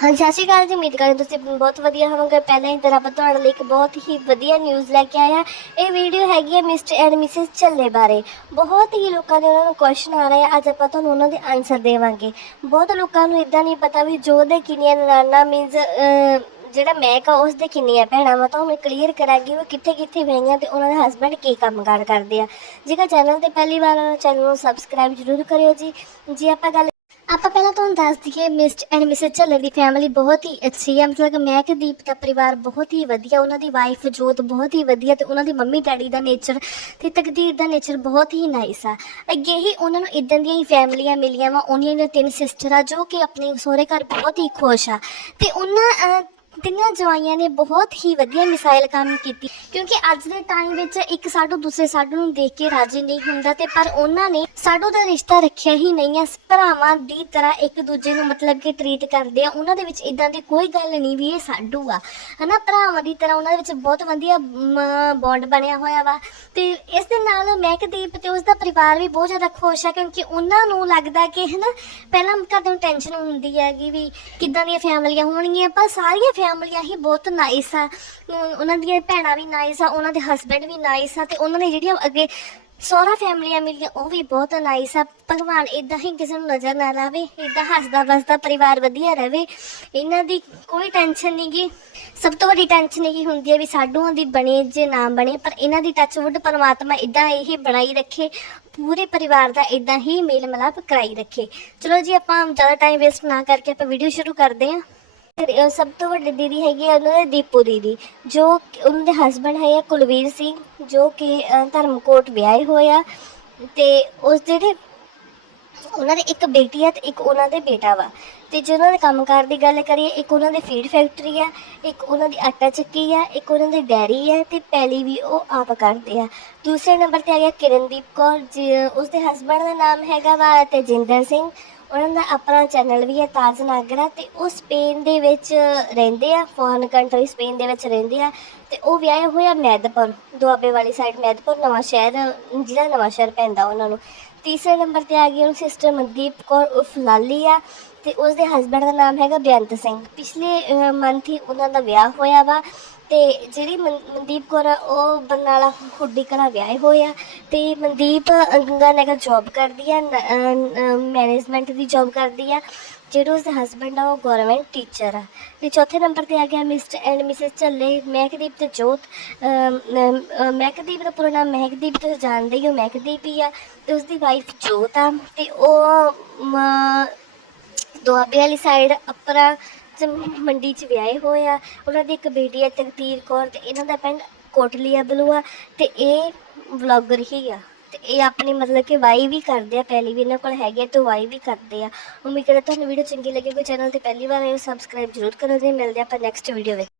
ਹਾਂ ਸਤਿ ਸ਼੍ਰੀ ਅਕਾਲ ਜੀ, ਉਮੀਦ ਕਰਦੇ ਤੁਸੀਂ ਬਹੁਤ ਵਧੀਆ ਹੋਵੋਗੇ। ਪਹਿਲਾਂ ਹੀ ਤਰ੍ਹਾਂ ਆਪਾਂ ਤੁਹਾਡੇ ਲਈ ਇੱਕ ਬਹੁਤ ਹੀ ਵਧੀਆ ਨਿਊਜ਼ ਲੈ ਕੇ ਆਇਆ ਇਹ ਵੀਡੀਓ ਹੈਗੀ ਹੈ ਮਿਸਟਰ ਐਂਡ ਮਿਸਿਸ ਝੱਲੇ ਬਾਰੇ। ਬਹੁਤ ਹੀ ਲੋਕਾਂ ਦੇ ਉਹਨਾਂ ਨੂੰ ਕੁਐਸਚਨ ਆ ਰਹੇ ਆ, ਅੱਜ ਆਪਾਂ ਤੁਹਾਨੂੰ ਉਹਨਾਂ ਦੇ ਆਨਸਰ ਦੇਵਾਂਗੇ। ਬਹੁਤ ਲੋਕਾਂ ਨੂੰ ਇਦਾਂ ਨਹੀਂ ਪਤਾ ਵੀ ਜੋ ਦੇ ਕਿੰਨੀਆਂ ਨਨਾਣਾ ਮੀਨਸ ਜਿਹੜਾ ਮੈਕ ਆ ਉਸ ਦੇ ਕਿੰਨੀਆਂ ਭੈਣਾਂ ਵਾ। ਤਾਂ ਉਹ ਮੈਂ ਕਲੀਅਰ ਕਰਾਂਗੀ ਉਹ ਕਿੱਥੇ ਕਿੱਥੇ ਗਈਆਂ ਤੇ ਉਹਨਾਂ ਦੇ ਹਸਬੰਡ ਕੀ ਕੰਮਕਾਰ ਕਰਦੇ ਆ। ਜੇਕਰ ਚੈਨਲ ਤੇ ਪਹਿਲੀ ਵਾਰ ਚੈਨਲ ਨੂੰ ਸਬਸਕ੍ਰਾਈਬ ਜ਼ਰੂਰ ਕਰਿਓ ਜੀ। ਜੇ ਆਪਾਂ ਗੱਲ ਆਪਾਂ ਪਹਿਲਾਂ ਤੁਹਾਨੂੰ ਦੱਸ ਦਈਏ ਮਿਸਟਰ ਐਂਡ ਮਿਸਿਸ ਝੱਲਰ ਦੀ ਫੈਮਿਲੀ ਬਹੁਤ ਹੀ ਅੱਛੀ ਹੈ ਮਤਲਬ ਕਿ ਮਹਿਕਦੀਪ ਦਾ ਪਰਿਵਾਰ ਬਹੁਤ ਹੀ ਵਧੀਆ, ਉਹਨਾਂ ਦੀ ਵਾਈਫ ਜੋਤ ਬਹੁਤ ਹੀ ਵਧੀਆ ਤੇ ਉਹਨਾਂ ਦੀ ਮੰਮੀ ਡੈਡੀ ਦਾ ਨੇਚਰ ਤੇ ਤਕਦੀਰ ਦਾ ਨੇਚਰ ਬਹੁਤ ਹੀ ਨਾਈਸ ਆ। ਅੱਗੇ ਹੀ ਉਹਨਾਂ ਨੂੰ ਇਦਾਂ ਦੀਆਂ ਹੀ ਫੈਮਲੀਆਂ ਮਿਲੀਆਂ ਵਾ ਉਹਨਾਂ ਦੀਆਂ ਤਿੰਨ ਸਿਸਟਰ ਆ, ਜੋ ਕਿ ਆਪਣੇ ਸਹੁਰੇ ਘਰ ਬਹੁਤ ਹੀ ਖੁਸ਼ ਆ। ਤੇ ਉਹਨਾਂ ਅਹ, ਤਿੰਨਾਂ ਜਵਾਈਆਂ ਨੇ ਬਹੁਤ ਹੀ ਵਧੀਆ ਮਿਸਾਈਲ ਕੰਮ ਕੀਤੀ। ਕਿਉਂਕਿ ਅੱਜ ਦੇ ਟਾਈਮ ਵਿੱਚ ਇੱਕ ਸਾਡੂ ਦੂਸਰੇ ਸਾਡੂ ਨੂੰ ਦੇਖ ਕੇ ਰਾਜੀ ਨਹੀਂ ਹੁੰਦਾ ਤੇ ਪਰ ਉਹਨਾਂ ਨੇ ਸਾਡੂ ਦਾ ਰਿਸ਼ਤਾ ਰੱਖਿਆ ਹੀ ਨਹੀਂ ਹੈ ਭਰਾਵਾਂ ਦੀ ਤਰ੍ਹਾਂ ਇੱਕ ਦੂਜੇ ਨੂੰ ਮਤਲਬ ਕਿ ਟਰੀਟ ਕਰਦੇ ਆ। ਉਹਨਾਂ ਦੇ ਵਿੱਚ ਇਦਾਂ ਦੀ ਕੋਈ ਗੱਲ ਨਹੀਂ ਵੀ ਇਹ ਸਾਡੂ ਆ। ਹਨਾ ਭਰਾਵਾਂ ਦੀ ਤਰ੍ਹਾਂ ਉਹਨਾਂ ਦੇ ਵਿੱਚ ਬਹੁਤ ਵਧੀਆ ਬੌਂਡ ਬਣਿਆ ਹੋਇਆ ਵਾ। ਤੇ ਇਸ ਦੇ ਨਾਲ ਮਹਿਕਦੀਪ ਤੇ ਉਸ ਦਾ ਪਰਿਵਾਰ ਵੀ ਬਹੁਤ ਜ਼ਿਆਦਾ ਖੁਸ਼ ਆ ਕਿਉਂਕਿ ਉਹਨਾਂ ਨੂੰ ਲੱਗਦਾ ਕਿ ਹਨਾ ਪਹਿਲਾਂ ਘਰ ਨੂੰ ਟੈਨਸ਼ਨ ਹੁੰਦੀ ਹੈਗੀ ਵੀ ਕਿੱਦਾਂ ਦੀਆਂ ਫੈਮਲੀਆਂ ਹੋਣਗੀਆਂ ਪਰ ਸਾਰੀਆਂ ਫੈਮਲੀਆਂ ਹੀ ਬਹੁਤ ਨਾਈਸ ਆ। ਉਹਨਾਂ ਦੀਆਂ ਭੈਣਾਂ ਵੀ ਨਾਈਸ ਆ, ਉਹਨਾਂ ਦੇ ਹਸਬੰਡ ਵੀ ਨਾਈਸ ਆ ਤੇ ਉਹਨਾਂ ਨੇ ਜਿਹੜੀਆਂ ਅੱਗੇ ਸੋਹਰਾ ਫੈਮਲੀਆਂ ਮਿਲੀਆਂ, ਉਹ ਵੀ ਬਹੁਤ ਨਾਈਸ ਆ। ਭਗਵਾਨ ਇਦਾਂ ਹੀ ਕਿਸੇ ਨੂੰ ਨਜ਼ਰ ਨਾ ਲਾਵੇ ਇਦਾਂ ਹੱਸਦਾ ਵਸਦਾ ਪਰਿਵਾਰ ਵਧੀਆ ਰਹੇ ਇਹਨਾਂ ਦੀ ਕੋਈ ਟੈਨਸ਼ਨ ਨਹੀਂਗੀ ਸਭ ਤੋਂ ਵੱਡੀ ਟੈਨਸ਼ਨ ਇਹ ਹੁੰਦੀ ਹੈ ਵੀ ਸਾਡੂਆਂ ਦੀ ਬਣੇ ਜੇ ਨਾ ਬਣੇ, ਪਰ ਇਹਨਾਂ ਦੀ ਟੱਚਵੁੱਡ ਪਰਮਾਤਮਾ ਇਦਾਂ ਹੀ ਬਣਾਈ ਰੱਖੇ, ਪੂਰੇ ਪਰਿਵਾਰ ਦਾ ਇਦਾਂ ਹੀ ਮੇਲ ਮਿਲਾਪ ਕਰਾਈ ਰੱਖੇ। ਚਲੋ ਜੀ, ਆਪਾਂ ਜ਼ਿਆਦਾ ਟਾਈਮ ਵੇਸਟ ਨਾ ਕਰਕੇ ਆਪਾਂ ਵੀਡੀਓ ਸ਼ੁਰੂ ਕਰਦੇ ਹਾਂ ਫਿਰ ਸਭ ਤੋਂ ਵੱਡੀ ਦੀਦੀ ਹੈਗੀ ਆ ਉਹਨਾਂ ਦੇ ਦੀਪੂ ਦੀਦੀ ਜੋ ਕਿ ਉਹਨਾਂ ਦੇ ਹਸਬੰਡ ਹੈ ਆ ਕੁਲਵੀਰ ਸਿੰਘ ਜੋ ਕਿ ਅ, ਧਰਮਕੋਟ ਵਿਆਹੇ ਹੋਏ ਆ ਤੇ ਉਸ ਜਿਹੜੇ ਉਹਨਾਂ ਦੀ ਇੱਕ ਬੇਟੀ ਆ ਤੇ ਇੱਕ ਉਹਨਾਂ ਦੇ ਬੇਟਾ ਵਾ। ਤੇ ਜੇ ਉਹਨਾਂ ਦੇ ਕੰਮਕਾਰ ਦੀ ਗੱਲ ਕਰੀਏ ਇੱਕ ਉਹਨਾਂ ਦੀ ਫੀਡ ਫੈਕਟਰੀ ਆ ਇੱਕ ਉਹਨਾਂ ਦੀ ਆਟਾ ਚੱਕੀ ਆ ਇੱਕ ਉਹਨਾਂ ਦੀ ਡੈਰੀ ਆ ਤੇ ਪੈਲੀ ਵੀ ਉਹ ਆਪ ਕਰਦੇ ਆ। ਦੂਸਰੇ ਨੰਬਰ ਤੇ ਆ ਗਿਆ ਕਿਰਨਦੀਪ ਕੌਰ ਜੀ- ਉਸਦੇ ਹਸਬੰਡ ਦਾ ਨਾਮ ਹੈਗਾ ਵਾ ਤੇਜਿੰਦਰ ਸਿੰਘ ਉਹਨਾਂ ਦਾ ਆਪਣਾ ਚੈਨਲ ਵੀ ਹੈ ਤਾਜ ਨਾਗਰਾ ਤੇ ਉਹ ਸਪੇਨ ਦੇ ਵਿੱਚ ਰਹਿੰਦੇ ਆ ਫੋਰਨ ਕੰਟਰੀ ਸਪੇਨ ਦੇ ਵਿੱਚ ਰਹਿੰਦੇ ਆ ਤੇ ਉਹ ਵਿਆਹੇ ਹੋਏ ਆ ਮੈਦਪੁਰ, ਦੁਆਬੇ ਵਾਲੀ ਸਾਈਡ ਮੈਦਪੁਰ, ਨਵਾਂ ਸ਼ਹਿਰ, ਜ਼ਿਲ੍ਹਾ ਨਵਾਂ ਸ਼ਹਿਰ ਪੈਂਦਾ ਉਹਨਾਂ ਨੂੰ। ਤੀਸਰੇ ਨੰਬਰ ਤੇ ਆ ਗਈ ਉਹ ਸਿਸਟਰ ਮਨਦੀਪ ਕੌਰ ਉਰਫ ਲਾਲੀ ਆ। ਤੇ ਉਸ ਦੇ ਹਸਬੰਡ ਦਾ ਨਾਮ ਹੈਗਾ ਬੇਅੰਤ ਸਿੰਘ। ਪਿਛਲੇ ਮੰਥ ਹੀ ਉਹਨਾਂ ਦਾ ਵਿਆਹ ਹੋਇਆ ਵਾ ਤੇ ਜਿਹੜੀ ਮਨ- ਮਨਦੀਪ ਕੌਰ ਆ, ਉਹ ਬਰਨਾਲਾ ਹੁੱਡੀ ਕਲਾ ਵਿਆਹੇ ਹੋਏ ਆ ਤੇ ਮਨਦੀਪ ਗੰਗਾ ਨਗਰ ਜੌਬ ਕਰਦੀ ਆ ਮੈਨੇਜਮੈਂਟ ਦੀ ਜੌਬ ਕਰਦੀ ਆ। ਜਿਹੜਾ ਉਸਦਾ ਹਸਬੰਡ ਆ, ਉਹ ਗਵਰਨਮੈਂਟ ਟੀਚਰ ਆ। ਤੇ ਚੌਥੇ ਨੰਬਰ ਤੇ ਆ ਗਿਆ mister and missis Jhalle, Mehakdeep ਤੇ ਜੋਤ। ਮਹਿਕਦੀਪ ਦਾ ਪੂਰਾ ਨਾਮ ਮਹਿਕਦੀਪ ਤੁਸੀਂ ਜਾਣਦੇ ਹੀ ਹੋ, ਮਹਿਕਦੀਪ ਹੀ ਆ। ਤੇ ਉਸਦੀ ਵਾਈਫ ਜੋਤ ਆ। ਤੇ ਉਹ ਦੁਆਬੇ ਵਾਲੀ ਸਾਈਡ ਅਪਰਾ ਚ ਮੰਡੀ ਚ ਵਿਆਹੇ ਹੋਏ ਆ। ਉਹਨਾਂ ਦੀ ਇੱਕ ਬੇਟੀ ਹੈ ਤਕਦੀਰ ਕੌਰ ਤੇ ਇਹਨਾਂ ਦਾ ਪਿੰਡ ਕੋਟਲੀਆ ਬਲੂਆ ਤੇ ਇਹ ਵਲੌਗਰ ਹੀ ਆ। ਤੇ ਇਹ ਆਪਣੀ ਮਤਲਬ ਕਿ ਵਾਈ ਵੀ ਕਰਦੇ ਆ, ਪਹਿਲੀ ਵੀ ਇਹਨਾਂ ਕੋਲ ਹੈਗੇ ਆ ਤੇ ਵਾਈ ਵੀ ਕਰਦੇ ਆ। ਉਮੀਦ ਕਰਦਾ ਤੁਹਾਨੂੰ ਵੀਡੀਓ ਚੰਗੀ ਲੱਗੇ ਕੋਈ ਚੈਨਲ ਤੇ ਪਹਿਲੀ ਵਾਰ ਆਏ ਹੋ ਸਬਸਕ੍ਰਾਈਬ ਜ਼ਰੂਰ ਕਰੋ ਜੀ। ਮਿਲਦੇ ਆਪਾਂ ਨੈਕਸਟ ਵੀਡੀਓ ਵਿੱਚ।